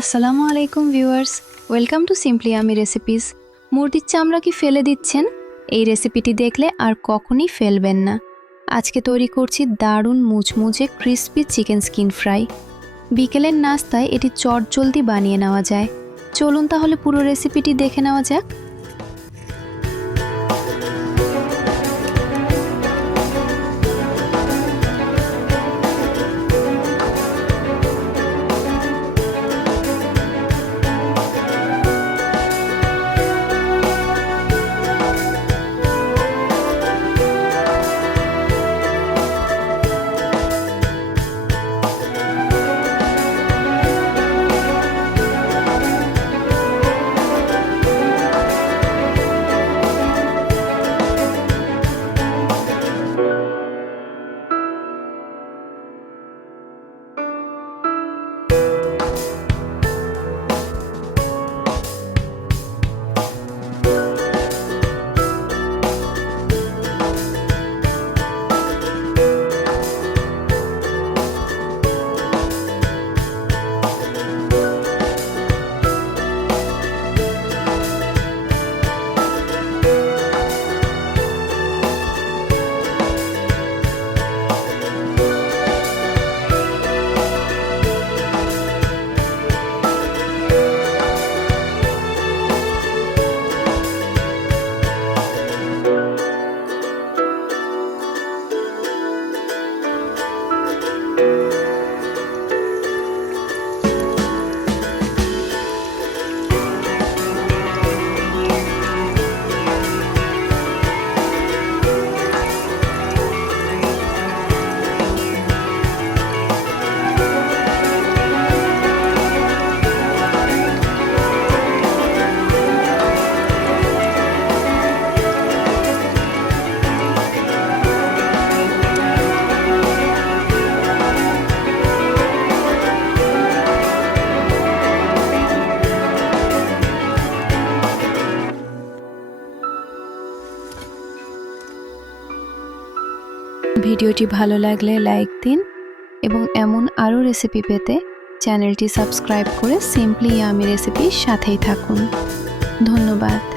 আসসালামু আলাইকুম viewers, welcome to simply আমি রেসিপিস। মুরগির চামড়া কি ফেলে দিচ্ছেন? এই রেসিপিটি দেখলে আর কখনই ফেলবেন না। আজকে তৈরি করছি দারুণ মুচমুচে ক্রিসপি চিকেন স্কিন ফ্রাই। বিকেলের নাস্তায় এটি চটজলদি বানিয়ে নেওয়া যায়। চলুন তাহলে পুরো রেসিপিটি দেখে নেওয়া যাক। ভিডিওটি ভালো লাগলে লাইক দিন এবং এমন আরও রেসিপি পেতে চ্যানেলটি সাবস্ক্রাইব করে সিম্পলি ইয়ামি রেসিপির সাথেই থাকুন। ধন্যবাদ।